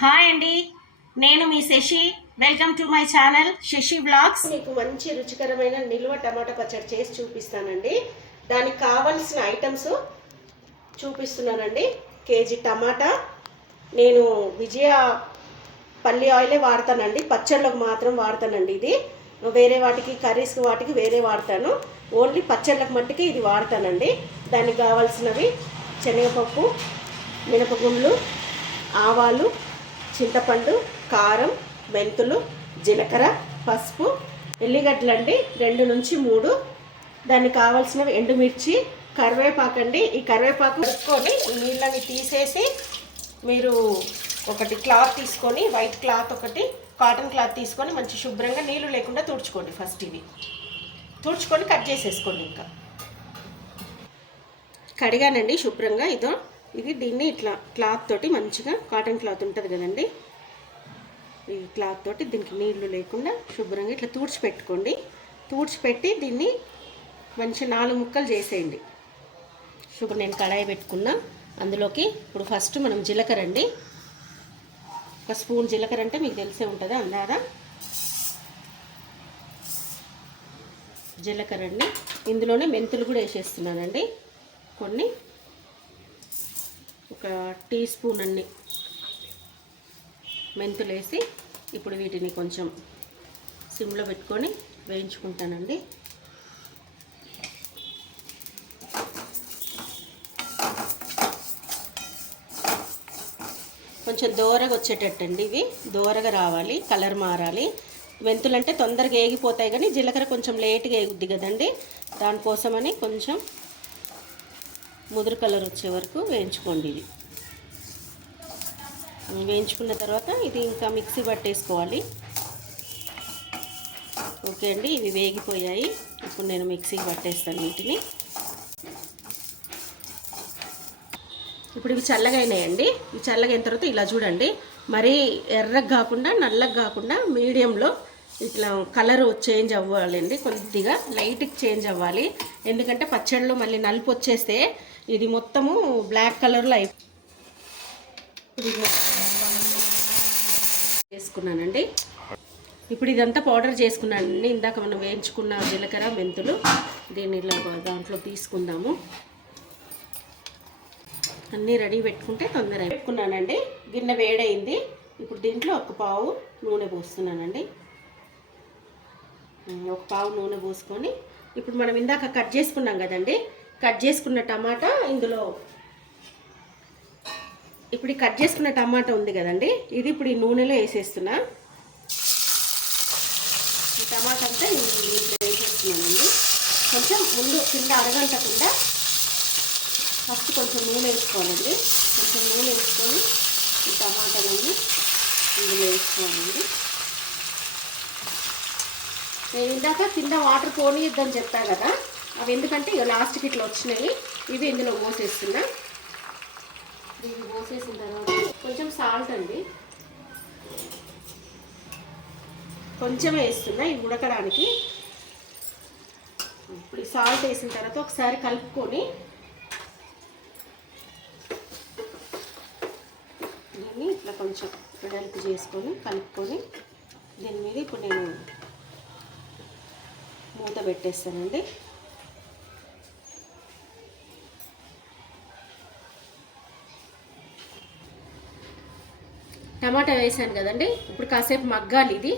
Hi అండి నేను మీ Shashi. Welcome to my channel Shashi blogs మీకు మంచి రుచికరమైన నిల్వ టమాటా పచ్చడి చేసి చూపిస్తానండి. దానికి కావలసిన ఐటమ్స్ చూపిస్తున్నానండి. KG tomato. నేను విజయ పల్లి ఆయిలే వాడతానండి. పచ్చళ్ళకు మాత్రం వాడతానండి ఇది. వేరే వాటికి కర్రీస్కి వాటికి వేరే వాడతాను. ఓన్లీ పచ్చళ్ళకు మట్టుకి ఇది వాడతానండి. దానికి కావాల్సినవి శనగపప్పు మినపగుండ్లు ఆవాలు చింతపండు కారం మెంతులు జీలకర్ర పసుపు ఎల్లిగడ్డలు అండి రెండు నుంచి మూడు. దానికి కావాల్సినవి ఎండుమిర్చి కరివేపాకు అండి. ఈ కరివేపాకు పెట్టుకొని నీళ్ళని తీసేసి మీరు ఒకటి క్లాత్ తీసుకొని వైట్ క్లాత్ ఒకటి కాటన్ క్లాత్ తీసుకొని మంచి శుభ్రంగా నీళ్ళు లేకుండా తుడుచుకోండి ఫస్ట్ ఇవి. తుడుచుకొని కట్ చేసేసుకోండి ఇంకా. కడిగానండి శుభ్రంగా ఇదో. ఇది దీన్ని ఇట్లా క్లాత్ తోటి మంచిగా కాటన్ క్లాత్ ఉంటుంది కదండి. ఈ క్లాత్ తోటి దీనికి నీళ్ళు లేకుండా శుభ్రంగా ఇట్లా తూడ్చిపెట్టుకోండి తూడ్చిపెట్టి దీన్ని మంచి నాలుగు ముక్కలు చేసేయండి. శుభ్రం నేను కడాయి పెట్టుకున్నా. అందులోకి ఇప్పుడు ఫస్ట్ మనం జీలకర్ర అండి. ఒక స్పూన్ జీలకర్ర అంటే మీకు తెలిసే ఉంటుంది అందారా జీలకర్ర అండి. ఇందులోనే మెంతులు కూడా వేసేస్తున్నానండి. కొన్ని ఒక టీ స్పూన్ అన్ని మెంతులు వేసి ఇప్పుడు వీటిని కొంచెం సిమ్లో పెట్టుకొని వేయించుకుంటానండి. కొంచెం దోరగా వచ్చేటట్టండి ఇవి. దోరగా రావాలి కలర్ మారాలి. మెంతులు అంటే తొందరగా ఏగిపోతాయి కానీ జీలకర్ర కొంచెం లేట్గా ఏగుద్ది కదండి. దానికోసమని కొంచెం ముదురు కలర్ వచ్చే వరకు వేయించుకోండి ఇది. వేయించుకున్న తర్వాత ఇది ఇంకా మిక్సీ పట్టేసుకోవాలి. ఓకే అండి ఇవి వేగిపోయాయి. ఇప్పుడు నేను మిక్సీకి పట్టేస్తాను వీటిని. ఇప్పుడు ఇవి చల్లగా అయినాయండి. ఇవి చల్లగా అయిన తర్వాత ఇలా చూడండి. మరీ ఎర్రగా కాకుండా నల్లగా కాకుండా మీడియంలో ఇట్లా కలర్ చేంజ్ అవ్వాలండి. కొద్దిగా లైట్కి చేంజ్ అవ్వాలి. ఎందుకంటే పచ్చడిలో మళ్ళీ నలుపు వచ్చేస్తే ఇది మొత్తము బ్లాక్ కలర్లో అయి ఇది ఇప్పుడు ఇదంతా పౌడర్ చేసుకున్నానండి ఇందాక మనం వేయించుకున్న జీలకర్ర మెంతులు దీన్ని ఇలా దాంట్లో తీసుకుందాము. అన్నీ రెడీ పెట్టుకుంటే తొందర పెట్టుకున్నానండి. గిన్నె వేడైంది. ఇప్పుడు దీంట్లో ఒక పావు నూనె పోస్తున్నానండి. ఒక పావు నూనె పోసుకొని ఇప్పుడు మనం ఇందాక కట్ చేసుకున్నాం కదండి. కట్ చేసుకున్న టమాటా ఇందులో. ఇప్పుడు కట్ చేసుకున్న టమాటా ఉంది కదండి ఇది ఇప్పుడు ఈ నూనెలో వేసేస్తున్నా. ఈ టమాటా అంతా ఈ దీంట్లో వేసేస్తున్నానండి. కొంచెం ముందు కింద అరగంటకుండా ఫస్ట్ కొంచెం నూనె వేసుకోవాలండి. కొంచెం నూనె వేసుకొని ఈ టమాటాలన్నీ ఇందులో వేసుకోవాలండి. నేను ఇందాక కింద వాటర్ పోనీయద్దని చెప్పా కదా అవి ఎందుకంటే ఇక లాస్ట్కి ఇట్లా వచ్చినాయి. ఇవి ఇందులో పోసేస్తున్నా. దీన్ని పోసేసిన తర్వాత కొంచెం సాల్ట్ అండి. కొంచెం వేస్తున్నా ఇవి ఉడకడానికి. ఇప్పుడు సాల్ట్ వేసిన తర్వాత ఒకసారి కలుపుకొని దీన్ని ఇట్లా కొంచెం వెడల్పు చేసుకొని కలుపుకొని దీని మీద ఇప్పుడు నేను మూత పెట్టేస్తానండి. టమాటా వేసాను కదండి. ఇప్పుడు కాసేపు మగ్గాలి ఇది.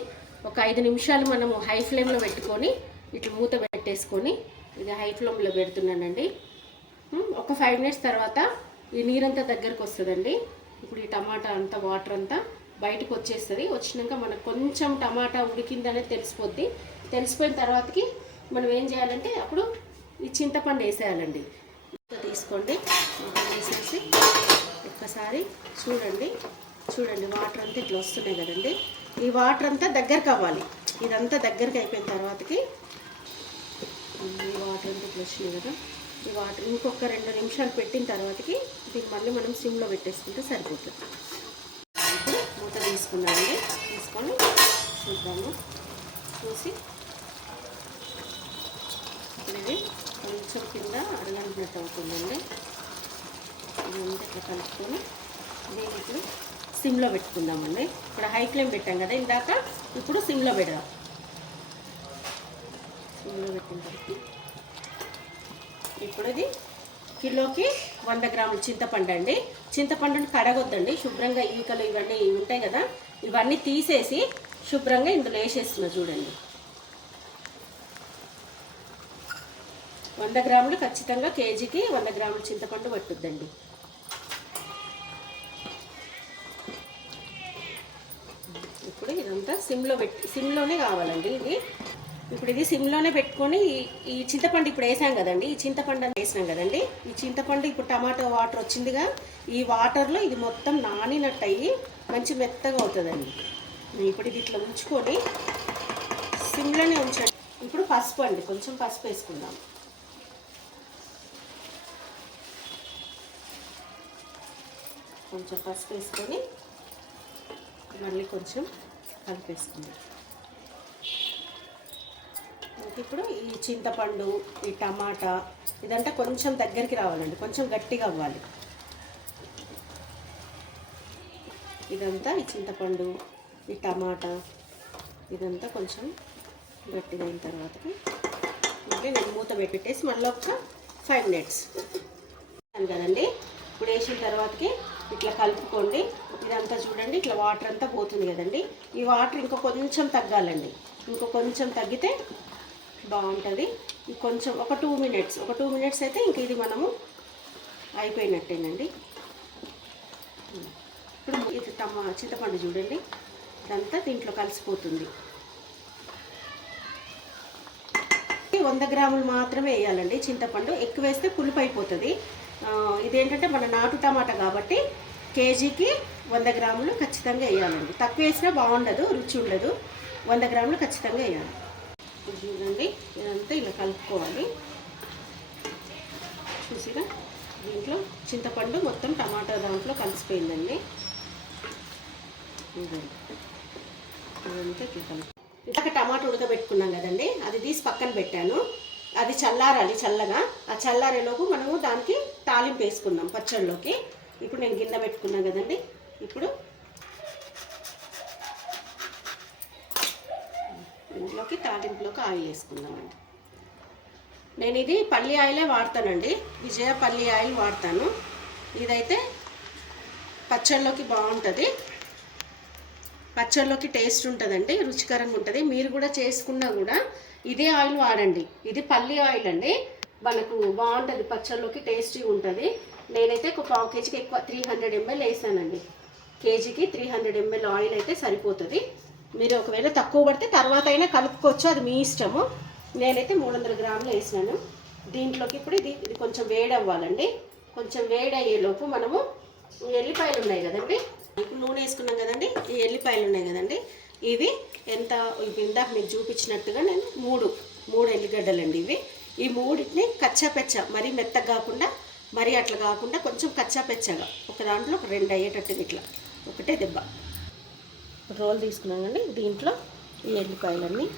ఒక ఐదు నిమిషాలు మనము హై ఫ్లేమ్లో పెట్టుకొని ఇట్లా మూత పెట్టేసుకొని ఇది హై ఫ్లేమ్లో పెడుతున్నానండి. ఒక ఫైవ్ మినిట్స్ తర్వాత ఈ నీరంతా దగ్గరకు వస్తుందండి. ఇప్పుడు ఈ టమాటా అంతా వాటర్ అంతా బయటకు వచ్చేస్తుంది. వచ్చినాక మనకు కొంచెం టమాటా ఉడికిందనేది తెలిసిపోద్ది. తెలిసిపోయిన తర్వాతకి మనం ఏం చేయాలంటే అప్పుడు ఈ చింతపండు వేసేయాలండి. తీసుకోండి. వేసేసి ఒక్కసారి చూడండి. చూడండి వాటర్ అంతా ఇట్లా వస్తున్నాయి కదండి. ఈ వాటర్ అంతా దగ్గరకు అవ్వాలి. ఇదంతా దగ్గరకు అయిపోయిన తర్వాతకి ఈ వాటర్ అంతా ఇట్లా వచ్చినాయి కదా. ఈ వాటర్ ఇంకొక రెండు నిమిషాలు పెట్టిన తర్వాతకి దీన్ని మళ్ళీ మనం సిమ్లో పెట్టేసుకుంటే సరిపోతుంది. ఇప్పుడు మూత తీసుకున్నామండి. తీసుకొని చూద్దాము. చూసి ఇప్పుడు ఇది కొంచెం కింద అరగంటినట్టు అవుతుందండి ఇదంతా ఇట్లా కలుపుకొని దీన్ని ఇప్పుడు సిమ్లో పెట్టుకుందామండి. ఇక్కడ హై ఫ్లేమ్ పెట్టాం కదా ఇందాక ఇప్పుడు సిమ్లో పెడదాం. సిమ్లో పెట్టిన తర్వాత ఇప్పుడు ఇది కిలోకి వంద గ్రాములు చింతపండు అండి. చింతపండుని కడగొద్దండి శుభ్రంగా ఈకలు ఇవన్నీ ఉంటాయి కదా ఇవన్నీ తీసేసి శుభ్రంగా ఇందులో వేసేస్తున్నా చూడండి. వంద గ్రాములు ఖచ్చితంగా కేజీకి వంద గ్రాములు చింతపండు పట్టుద్దండి. సిమ్లో పెట్టి సిమ్లోనే కావాలండి ఇది. ఇప్పుడు ఇది సిమ్లోనే పెట్టుకొని ఈ- చింతపండు ఇప్పుడు వేసాం కదండి ఈ చింతపండు అని వేసినాం కదండి. ఈ చింతపండు ఇప్పుడు టమాటో వాటర్ వచ్చిందిగా ఈ వాటర్లో ఇది మొత్తం నానినట్టు అయ్యి మంచి మెత్తగా అవుతుందండి. ఇప్పుడు ఇది ఇట్లా ఉంచుకొని సిమ్లోనే ఉంచండి. ఇప్పుడు పసుపు అండి కొంచెం పసుపు వేసుకుందాం. కొంచెం పసుపు వేసుకొని మళ్ళీ కొంచెం కలిపేసుకుందాం. ఇప్పుడు ఈ చింతపండు ఈ టమాటా ఇదంతా కొంచెం దగ్గరికి రావాలండి కొంచెం గట్టిగా అవ్వాలి. ఇదంతా ఈ చింతపండు ఈ టమాటా ఇదంతా కొంచెం గట్టిగా అయిన తర్వాతకి మళ్ళీ నేను మూత పెట్టేసి మళ్ళీ ఒక ఫైవ్ మినిట్స్. వేసాను కదండి? ఇప్పుడు వేసిన తర్వాతకి ఇట్లా కలుపుకోండి. ఇదంతా చూడండి ఇట్లా వాటర్ అంతా పోతుంది కదండి. ఈ వాటర్ ఇంకా కొంచెం తగ్గాలండి. ఇంకో కొంచెం తగ్గితే బాగుంటుంది. కొంచెం ఒక టూ మినిట్స్ ఒక టూ మినిట్స్ అయితే ఇంక ఇది మనము అయిపోయినట్టేనండి. ఇప్పుడు ఇది తమ చింతపండు చూడండి. ఇదంతా దీంట్లో కలిసిపోతుంది. వంద గ్రాములు మాత్రమే వేయాలండి చింతపండు. ఎక్కువ వేస్తే పులుపు అయిపోతుంది. ఇదేంటంటే మన నాటు టమాటా కాబట్టి కేజీకి వంద గ్రాములు ఖచ్చితంగా వేయాలండి. తక్కువ వేసినా బాగుండదు రుచి ఉండదు. వంద గ్రాములు ఖచ్చితంగా వేయాలి. చూడండి ఇదంతా ఇలా కలుపుకోవాలి. చూసిరా? దీంట్లో చింతపండు మొత్తం టమాటా దాంట్లో కలిసిపోయిందండి. ఇదంతా ఇట్లా కలుపు ఇలాగ టమాటా ఉడకబెట్టుకున్నాం కదండి. అది తీసి పక్కన పెట్టాను. అది చల్లారాలి చల్లగా. ఆ చల్లారేలోపు మనము దానికి తాలింపు వేసుకుందాం పచ్చళ్ళలోకి ఇప్పుడు నేను గిన్నె పెట్టుకున్నాను కదండి. ఇప్పుడు ఇంట్లోకి తాలింపులోకి ఆయిల్ వేసుకుందామండి. నేను ఇది పల్లి ఆయిలే వాడతానండి. విజయ పల్లి ఆయిల్ వాడతాను. ఇదైతే పచ్చళ్ళలోకి బాగుంటుంది. పచ్చళ్ళలోకి టేస్ట్ ఉంటుందండి రుచికరంగా ఉంటుంది. మీరు కూడా చేసుకున్నా కూడా ఇదే ఆయిల్ వాడండి. ఇది పల్లి ఆయిల్ అండి. మనకు బాగుంటుంది పచ్చళ్ళలోకి టేస్టీ ఉంటుంది. నేనైతే ఒక పావు కేజీకి ఎక్కువ త్రీ హండ్రెడ్ ఎంఎల్ వేసానండి. కేజీకి త్రీ హండ్రెడ్ ఎంఎల్ ఆయిల్ అయితే సరిపోతుంది. మీరు ఒకవేళ తక్కువ పడితే తర్వాత అయినా కలుపుకోవచ్చు అది మీ ఇష్టము. నేనైతే మూడు వందల గ్రాములు వేసినాను. దీంట్లోకి ఇప్పుడు ఇది ఇది కొంచెం వేడి అవ్వాలండి కొంచెం వేడి అయ్యేలోపు మనము ఎల్లిపాయలు ఉన్నాయి కదండి. ఇప్పుడు నూనె వేసుకున్నాం కదండి ఈ ఎల్లిపాయలు ఉన్నాయి కదండి. ఇవి ఎంత ఇందాక మీకు చూపించినట్టుగా నేను మూడు మూడు ఎల్లిగడ్డలండి ఇవి. ఈ మూడింటిని కచ్చాపెచ్చ మరీ మెత్తగా కాకుండా మరీ అట్లా కాకుండా కొంచెం కచ్చాపెచ్చగా ఒక దాంట్లో ఒక రెండు అయ్యేటట్టుగా ఇట్లా. ఒకటే దెబ్బ. రోల్ తీసుకున్నాం కండి దీంట్లో ఈ ఎల్లిపాయలన్నీ.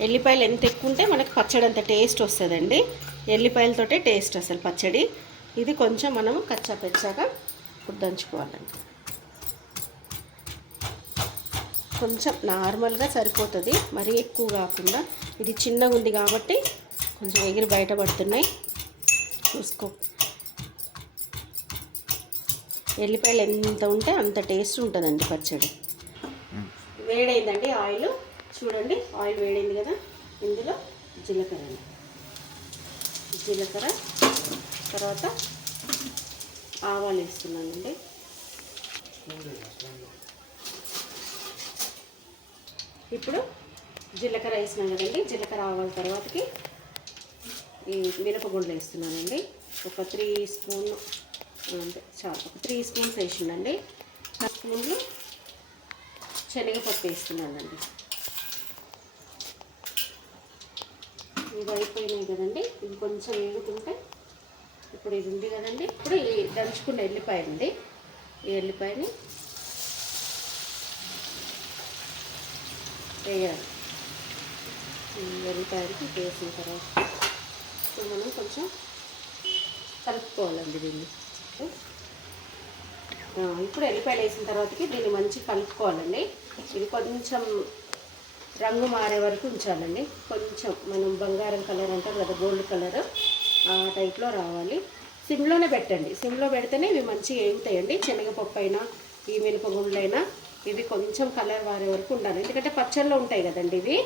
ఎల్లిపాయలు ఎంత ఎక్కువ ఉంటే మనకు పచ్చడి అంత టేస్ట్ వస్తుందండి. ఎల్లిపాయలతోటే టేస్ట్ అసలు పచ్చడి. ఇది కొంచెం మనం కచ్చాపెచ్చాగా దంచుకోవాలండి కొంచెం నార్మల్గా సరిపోతుంది. మరీ ఎక్కువ కాకుండా ఇది చిన్నగా ఉంది కాబట్టి కొంచెం ఎగిరి బయటపడుతున్నాయి. చూసుకో. ఎల్లిపాయలు ఎంత ఉంటే అంత టేస్ట్ ఉంటుందండి పచ్చడి. వేడైందండి ఆయిల్. చూడండి ఆయిల్ వేడైంది కదా. ఇందులో జీలకర్ర అండి. జీలకర్ర తర్వాత ఆవాలు వేస్తున్నానండి. ఇప్పుడు జీలకర్ర వేసినాం కదండి జీలకర్ర ఆవాల తర్వాతకి ఈ మినపగుండ్లు వేస్తున్నానండి. ఒక త్రీ స్పూన్ అంటే చాలు ఒక త్రీ స్పూన్స్ వేసిండండి స్పూన్లు శనగపప్పు వేస్తున్నానండి. ఇవి అయిపోయినాయి కదండి ఇది కొంచెం వేగుతుంటే ఇప్పుడు ఇది ఉంది కదండి. ఇప్పుడు ఈ దంచుకున్న ఎల్లిపాయ ఉంది ఈ ఎల్లిపాయని వేయాలి. వెల్లిపాయలకి వేసిన తర్వాత సో మనం కొంచెం కలుపుకోవాలండి దీన్ని. ఇప్పుడు ఎల్లిపాయలు వేసిన తర్వాతకి దీన్ని మంచి కలుపుకోవాలండి. ఇది కొంచెం రంగు మారే వరకు ఉంచాలండి. కొంచెం మనం బంగారం కలర్ అంటాం కదా గోల్డ్ కలర్ ఆ టైప్లో రావాలి. సిమ్లోనే పెట్టండి. సిమ్లో పెడితేనే ఇవి మంచిగా వేగుతాయండి శనగపప్పు అయినా ఈ మినపగుండ్లైనా ఇవి కొంచెం కలర్ వారే వరకు ఉండాలి. ఎందుకంటే పచ్చళ్ళలో ఉంటాయి కదండి ఇవి.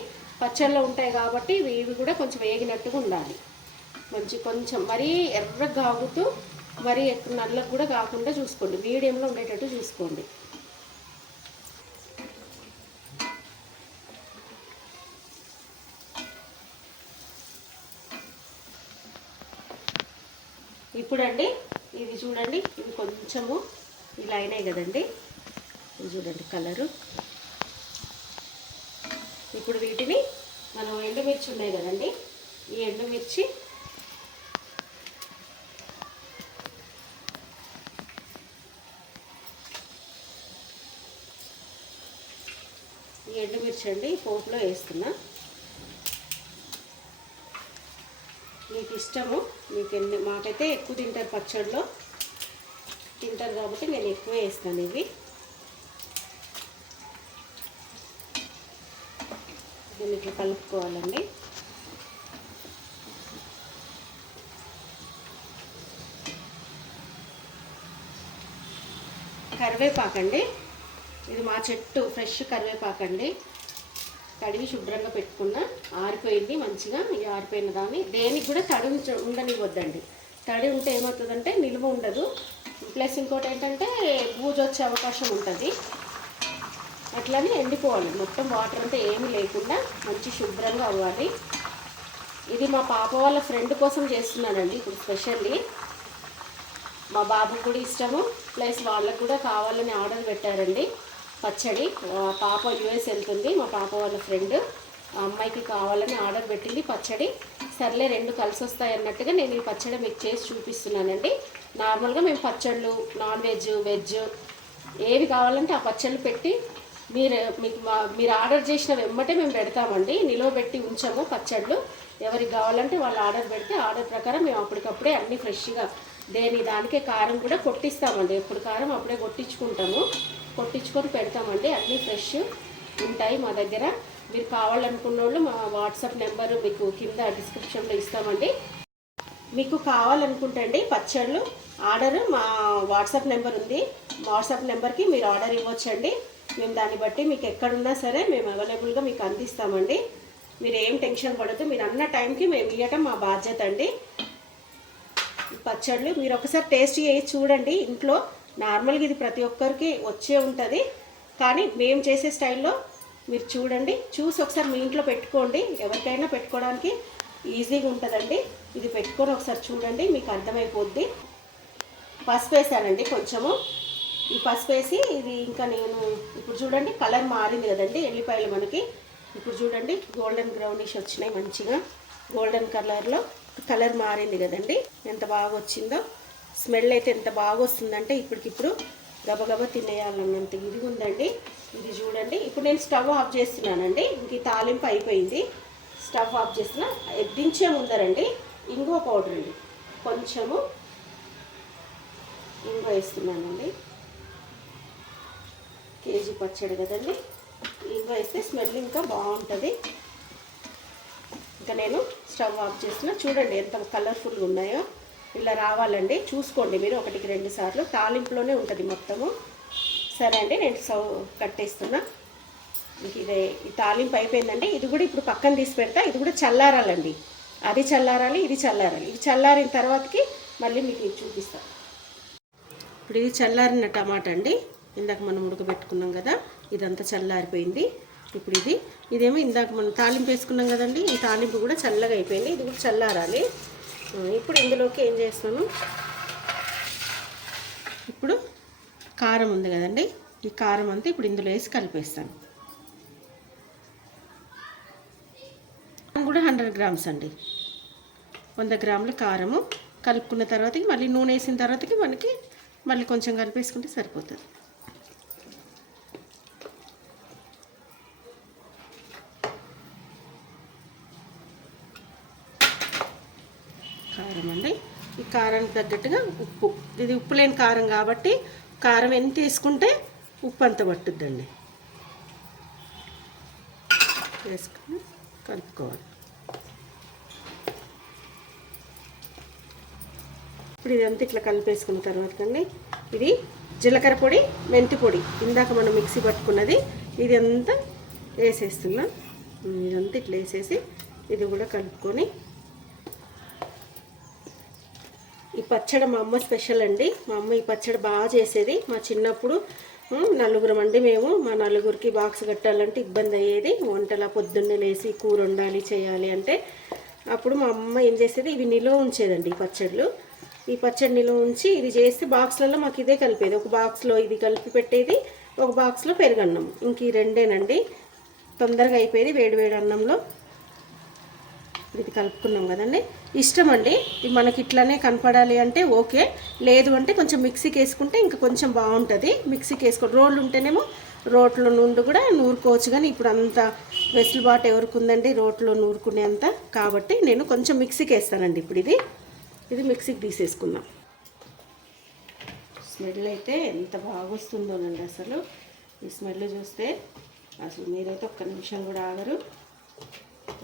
పచ్చళ్ళలో ఉంటాయి కాబట్టి ఇవి ఇవి కూడా కొంచెం వేగినట్టుగా ఉండాలి. మంచి కొంచెం మరీ ఎర్రగా కాగుతూ మరీ ఎక్కువ నల్లకు కూడా కాకుండా చూసుకోండి. మీడియంలో ఉండేటట్టు చూసుకోండి. ఇప్పుడండి ఇది చూడండి ఇవి కొంచెము ఇలా అయినాయి కదండి. చూడండి కలరు. ఇప్పుడు వీటిని మనం ఎండుమిర్చి ఉన్నాయి కదండి ఈ ఎండుమిర్చి ఈ ఎండుమిర్చి అండి పోపులో వేస్తున్నా. మీకు ఇష్టము మీకు ఎన్ని మాకైతే ఎక్కువ తింటారు పచ్చడిలో తింటారు కాబట్టి నేను ఎక్కువ వేస్తాను ఇవి. దీన్ని ఇట్లా కలుపుకోవాలండి. కరివేపాకండి. ఇది మా చెట్టు ఫ్రెష్ కరివేపాకండి. కడిగి శుభ్రంగా పెట్టుకున్న ఆరిపోయింది మంచిగా. ఇది ఆరిపోయిన దాన్ని దేనికి కూడా తడి ఉండనివ్వద్దండి. తడి ఉంటే ఏమవుతుందంటే నిలువ ఉండదు. ప్లస్ ఇంకోటి ఏంటంటే పూజ వచ్చే అవకాశం ఉంటుంది. అట్లానే ఎండిపోవాలి. మొత్తం వాటర్ అంతా ఏమీ లేకుండా మంచి శుభ్రంగా అవ్వాలి. ఇది మా పాప వాళ్ళ ఫ్రెండ్ కోసం చేస్తున్నానండి ఇప్పుడు స్పెషల్లీ. మా బాబుకి కూడా ఇష్టము. ప్లస్ వాళ్ళకు కూడా కావాలని ఆర్డర్ పెట్టారండి. పచ్చడి. పాప యుఎస్ వెళ్తుంది మా పాప వాళ్ళ ఫ్రెండ్. అమ్మాయికి కావాలని ఆర్డర్ పెట్టింది పచ్చడి. సర్లే రెండు కలిసి వస్తాయి అన్నట్టుగా నేను ఈ పచ్చడి మీకు చేసి చూపిస్తున్నానండి. నార్మల్గా మేము పచ్చళ్ళు నాన్ వెజ్ వెజ్. ఏవి కావాలంటే ఆ పచ్చళ్ళు పెట్టి మీరు మీకు మా మీరు ఆర్డర్ చేసిన వెంబటే మేము పెడతామండి. నిలవబెట్టి ఉంచాము పచ్చళ్ళు. ఎవరికి కావాలంటే వాళ్ళు ఆర్డర్ పెడితే ఆర్డర్ ప్రకారం మేము అప్పటికప్పుడే అన్నీ ఫ్రెష్గా దేని దానికే కారం కూడా కొట్టిస్తామండి. ఎప్పుడు కారం అప్పుడే కొట్టించుకుంటాము. కొట్టించుకొని పెడతామండి. అన్నీ ఫ్రెష్ ఉంటాయి మా దగ్గర. మీరు కావాలనుకున్న వాళ్ళు మా వాట్సాప్ నెంబరు మీకు కింద డిస్క్రిప్షన్లో ఇస్తామండి. మీకు కావాలనుకుంటే అండి పచ్చళ్ళు ఆర్డర్ మా వాట్సాప్ నెంబర్ ఉంది. వాట్సాప్ నెంబర్కి మీరు ఆర్డర్ ఇవ్వచ్చండి. మేము దాన్ని బట్టి మీకు ఎక్కడున్నా సరే మేము అవైలబుల్గా మీకు అందిస్తామండి. మీరు ఏం టెన్షన్ పడద్దు. మీరు అన్న టైంకి మేము ఇవ్వటం మా బాధ్యత అండి. పచ్చళ్ళు మీరు ఒకసారి టేస్ట్ చేసి చూడండి. ఇంట్లో నార్మల్గా ఇది ప్రతి ఒక్కరికి వచ్చే ఉంటుంది. కానీ మేము చేసే స్టైల్లో మీరు చూడండి. చూసి ఒకసారి మీ ఇంట్లో పెట్టుకోండి. ఎవరికైనా పెట్టుకోవడానికి ఈజీగా ఉంటుందండి. ఇది పెట్టుకొని ఒకసారి చూడండి. మీకు అర్థమైపోద్ది. పసుపు వేసానండి కొంచెము. ఈ పసుపు వేసి ఇది ఇంకా నేను ఇప్పుడు చూడండి కలర్ మారింది కదండి ఎల్లిపాయలు మనకి. ఇప్పుడు చూడండి గోల్డెన్ బ్రౌనిష్ వచ్చినాయి మంచిగా. గోల్డెన్ కలర్లో కలర్ మారింది కదండి ఎంత బాగా వచ్చిందో. స్మెల్ అయితే ఎంత బాగా వస్తుందంటే ఇప్పటికిప్పుడు గబగబా తినేయాలన్నంత ఇది ఉందండి. ఇది చూడండి ఇప్పుడు నేను స్టవ్ ఆఫ్ చేస్తున్నానండి ఇంక ఈ తాలింపు అయిపోయింది. స్టవ్ ఆఫ్ చేసిన దించే ముందరండి ఇంగువ పౌడర్ అండి. కొంచెము ఇంగువ వేస్తున్నానండి. కేజీ పచ్చడి కదండి. ఇంగువ వేస్తే స్మెల్ ఇంకా బాగుంటుంది. ఇంకా నేను స్టవ్ ఆఫ్ చేసిన చూడండి ఎంత కలర్ఫుల్గా ఉన్నాయో. ఇలా రావాలండి. చూసుకోండి మీరు ఒకటికి రెండు సార్లు. తాలింపులోనే ఉంటుంది మొత్తము. సరే అండి నేను స్టవ్ కట్టేస్తున్నా. ఇంక ఇదే ఈ తాలింపు అయిపోయిందండి. ఇది కూడా ఇప్పుడు పక్కన తీసి పెడతా. ఇది కూడా చల్లారాలండి. అది చల్లారాలి ఇది చల్లారాలి. ఇది చల్లారిన తర్వాతకి మళ్ళీ మీకు చూపిస్తాను ఇప్పుడు ఇది చల్లారిన టమాటా అండి. ఇందాక మనం ఉడకబెట్టుకున్నాం కదా ఇదంతా చల్లారిపోయింది. ఇప్పుడు ఇది ఇదేమో ఇందాక మనం తాలింపు వేసుకున్నాం కదండి ఈ తాలింపు కూడా చల్లగా అయిపోయింది ఇది కూడా చల్లారాలి. ఇప్పుడు ఇందులోకి ఏం చేస్తాను? ఇప్పుడు కారం ఉంది కదండి ఈ కారం అంతా ఇప్పుడు ఇందులో వేసి కలిపేస్తాను. కూడా హండ్రెడ్ గ్రామ్స్ అండి. వంద గ్రాముల కారము కలుపుకున్న తర్వాతకి మళ్ళీ నూనె వేసిన తర్వాతకి మనకి మళ్ళీ కొంచెం కలిపేసుకుంటే సరిపోతుంది కారం అండి ఈ కారానికి తగ్గట్టుగా ఉప్పు. ఇది ఉప్పు లేని కారం కాబట్టి కారం ఎంత వేసుకుంటే ఉప్పు అంత పట్టుద్దండి. వేసుకుని కలుపుకోవాలి. ఇప్పుడు ఇదంతా ఇట్లా కలిపేసుకున్న తర్వాత అండి ఇది జీలకర్ర పొడి మెంతి పొడి. ఇందాక మనం మిక్సీ పట్టుకున్నది ఇది అంతా వేసేస్తున్నాం ఇదంతా ఇట్లా వేసేసి ఇది కూడా కలుపుకొని ఈ పచ్చడి మా అమ్మ స్పెషల్ అండి. మా అమ్మ ఈ పచ్చడి బాగా చేసేది. మా చిన్నప్పుడు నలుగురం అండి మేము. మా నలుగురికి బాక్స్ కట్టాలంటే ఇబ్బంది అయ్యేది. వంటలా పొద్దున్నే లేసి కూర వండాలి చేయాలి అంటే. అప్పుడు మా అమ్మ ఏం చేసేది? ఇవి నిలువ ఉంచేదండి ఈ పచ్చళ్ళు. ఈ పచ్చడి నిలువ ఉంచి ఇది చేస్తే బాక్స్లలో మాకు ఇదే కలిపేది. ఒక బాక్స్లో ఇది కలిపి పెట్టేది. ఒక బాక్స్లో పెరుగన్నం ఇంక ఈ రెండేనండి. తొందరగా అయిపోయేది వేడి వేడి అన్నంలో. ఇది కలుపుకున్నాం కదండి. ఇష్టం అండి ఇది మనకి ఇట్లానే కనపడాలి అంటే ఓకే. లేదు అంటే కొంచెం మిక్సీకి వేసుకుంటే ఇంకా కొంచెం బాగుంటుంది. మిక్సీకి వేసుకో రోళ్ళు ఉంటేనేమో రోట్లో నుండి కూడా నూరుకోవచ్చు. కానీ ఇప్పుడు అంత వెసులుబాటు ఎవరికి ఉందండి? రోట్లో నూరుకునేంత. కాబట్టి నేను కొంచెం మిక్సీకి వేస్తానండి ఇప్పుడు ఇది. ఇది మిక్సీకి తీసేసుకుందాం. స్మెల్ అయితే ఎంత బాగా వస్తుందోనండి అసలు. ఈ స్మెల్ చూస్తే అసలు మీరైతే ఒక్క నిమిషం కూడా ఆగరు.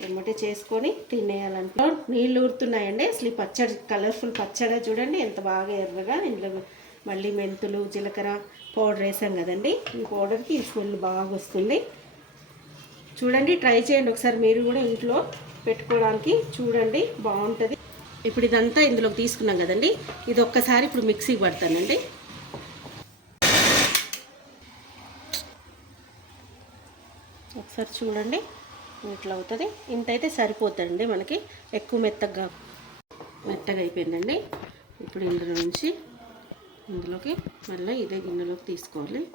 ఏమంటే చేసుకొని తినేయాలంటే నీళ్ళు ఊరుతున్నాయండి. అసలు పచ్చడి కలర్ఫుల్ పచ్చడి చూడండి. ఎంత బాగా ఎర్రగా ఇందులో మళ్ళీ మెంతులు జీలకర్ర పౌడర్ వేసాం కదండి. ఈ పౌడర్కి ఈ స్మెల్ బాగా వస్తుంది. చూడండి ట్రై చేయండి ఒకసారి మీరు కూడా ఇంట్లో పెట్టుకోవడానికి చూడండి బాగుంటుంది. ఇప్పుడు ఇదంతా ఇందులోకి తీసుకున్నాం కదండి. ఇది ఒక్కసారి ఇప్పుడు మిక్సీకి పడతానండి. ఒకసారి చూడండి. ఇట్లా అవుతుంది. ఇంత అయితే సరిపోతుందండి మనకి. ఎక్కువ మెత్తగా మెత్తగా అయిపోయిందండి. ఇప్పుడు ఇందులో నుంచి ఇందులోకి మళ్ళీ ఇదే గిన్నెలోకి తీసుకోవాలి.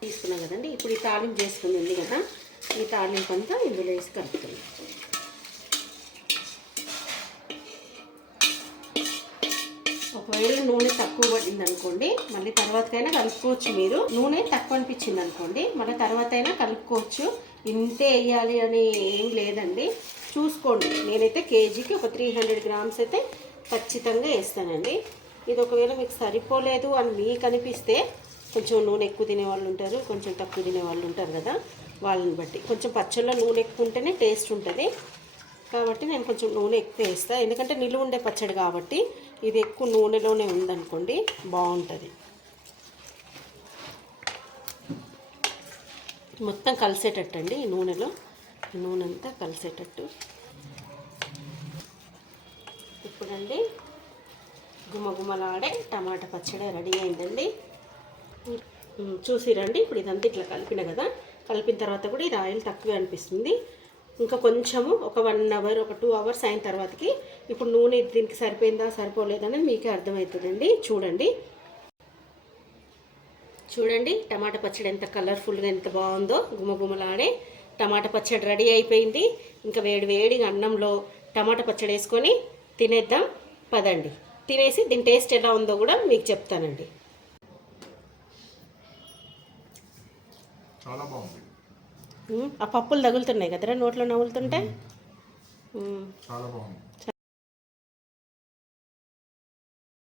తీసుకున్నాం కదండి. ఇప్పుడు ఈ తాలింపు చేసుకుంది కదా ఈ తాలింపు అంతా ఇందులో వేసి కలుపుతుంది ఒకవేళ నూనె తక్కువ పడింది అనుకోండి మళ్ళీ తర్వాతకైనా కలుపుకోవచ్చు మీరు. నూనె తక్కువ అనిపించింది అనుకోండి మళ్ళీ తర్వాత అయినా కలుపుకోవచ్చు. ఇంతే వేయాలి అని ఏం లేదండి. చూసుకోండి. నేనైతే కేజీకి ఒక త్రీ హండ్రెడ్ గ్రామ్స్ అయితే ఖచ్చితంగా వేస్తానండి. ఇది ఒకవేళ మీకు సరిపోలేదు అని మీకు అనిపిస్తే కొంచెం నూనె ఎక్కువ తినే వాళ్ళు ఉంటారు కొంచెం తక్కువ తినే వాళ్ళు ఉంటారు కదా వాళ్ళని బట్టి. కొంచెం పచ్చళ్ళలో నూనె ఎక్కువ ఉంటేనే టేస్ట్ ఉంటుంది. కాబట్టి నేను కొంచెం నూనె ఎక్కువ వేస్తాను ఎందుకంటే నిలువ ఉండే పచ్చడి కాబట్టి ఇది ఎక్కువ నూనెలోనే ఉందనుకోండి బాగుంటుంది. మొత్తం కలిసేటట్టు అండి ఈ నూనెలో. నూనె అంతా కలిసేటట్టు. ఇప్పుడండి గుమగుమలాడే టమాటా పచ్చడి రెడీ అయిందండి. చూసిరండి ఇప్పుడు ఇదంతా ఇట్లా కలిపిన కదా. కలిపిన తర్వాత కూడా ఇది ఆయిల్ తక్కువే అనిపిస్తుంది. ఇంకా కొంచెము ఒక వన్ అవర్ ఒక టూ అవర్స్ అయిన తర్వాతకి ఇప్పుడు నూనె దీనికి సరిపోయిందా సరిపోలేదని మీకే అర్థమవుతుందండి. చూడండి. చూడండి టమాటా పచ్చడి ఎంత కలర్ఫుల్గా ఎంత బాగుందో గుమగుమలాడే టమాటా పచ్చడి రెడీ అయిపోయింది. ఇంకా వేడి వేడిగా అన్నంలో టమాటా పచ్చడి వేసుకొని తినేద్దాం. పదండి. తినేసి దీని టేస్ట్ ఎలా ఉందో కూడా మీకు చెప్తానండి. చాలా బాగుంది. ఆ పప్పులు తగులుతున్నాయి కదరా నోట్లో నవ్వులుతుంటే? చాలా బాగుంది.